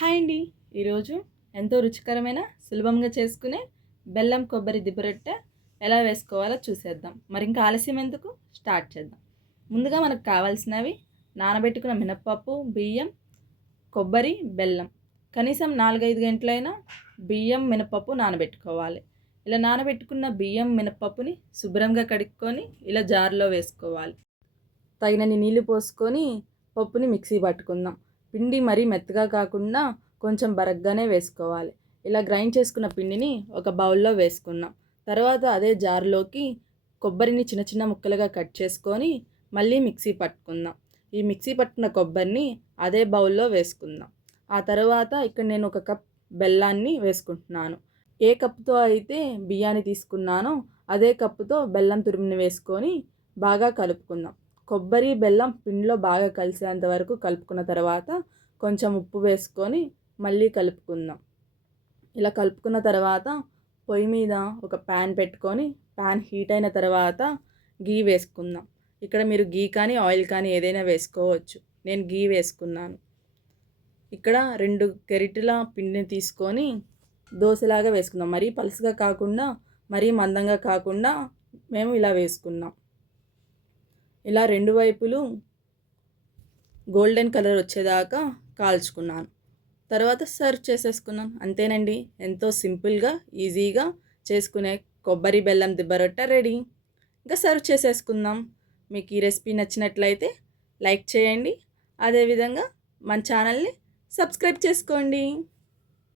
Hi అండి. ఈరోజు ఎంతో రుచికరమైన సులభంగా చేసుకునే బెల్లం కొబ్బరి దిబ్బరొట్టె ఎలా వేసుకోవాలో చూసేద్దాం. మరి ఇంకా ఆలస్యం ఎందుకు? స్టార్ట్ చేద్దాం. ముందుగా మనకు కావాల్సినవి నానబెట్టుకున్న మినప్పప్పు బియ్యం కొబ్బరి బెల్లం. కనీసం నాలుగైదు గంటలైనా బియ్యం మినపప్పు నానబెట్టుకోవాలి. ఇలా నానబెట్టుకున్న బియ్యం మినపప్పుని శుభ్రంగా కడుక్కొని ఇలా జార్లో వేసుకోవాలి. తగినన్ని నీళ్ళు పోసుకొని పప్పుని మిక్సీ పట్టుకుందాం. పిండి మరీ మెత్తగా కాకుండా కొంచెం బరగ్గానే వేసుకోవాలి. ఇలా గ్రైండ్ చేసుకున్న పిండిని ఒక బౌల్లో వేసుకున్నాం. తర్వాత అదే జార్లోకి కొబ్బరిని చిన్న చిన్న ముక్కలుగా కట్ చేసుకొని మళ్ళీ మిక్సీ పట్టుకుందాం. ఈ మిక్సీ పట్టుకున్న కొబ్బరిని అదే బౌల్లో వేసుకుందాం. ఆ తర్వాత ఇక్కడ నేను ఒక కప్ బెల్లాన్ని వేసుకుంటున్నాను. ఏ కప్పుతో అయితే బియ్యాన్ని తీసుకున్నానో అదే కప్పుతో బెల్లం తురిమిని వేసుకొని బాగా కలుపుకుందాం. కొబ్బరి బెల్లం పిండిలో బాగా కలిసేంత వరకు కలుపుకున్న తర్వాత కొంచెం ఉప్పు వేసుకొని మళ్ళీ కలుపుకుందాం. ఇలా కలుపుకున్న తర్వాత పొయ్యి మీద ఒక ప్యాన్ పెట్టుకొని ప్యాన్ హీట్ అయిన తర్వాత గీ వేసుకుందాం. ఇక్కడ మీరు గీ కానీ ఆయిల్ కానీ ఏదైనా వేసుకోవచ్చు. నేను గీ వేసుకున్నాను. ఇక్కడ రెండు గరిటెల పిండిని తీసుకొని దోశలాగా వేసుకుందాం. మరీ పలుసుగా కాకుండా మరీ మందంగా కాకుండా మేము ఇలా వేసుకున్నాం. ఇలా రెండు వైపులు గోల్డెన్ కలర్ వచ్చేదాకా కాల్చుకున్నాను. తర్వాత సర్వ్ చేసేసుకున్నాను అంతేనండి. ఎంతో సింపుల్గా ఈజీగా చేసుకునే కొబ్బరి బెల్లం దిబ్బరొట్ట రెడీ. ఇంకా సర్వ్ చేసేసుకుందాం. మీకు ఈ రెసిపీ నచ్చినట్లయితే లైక్ చేయండి. అదేవిధంగా మన ఛానల్ని సబ్స్క్రైబ్ చేసుకోండి.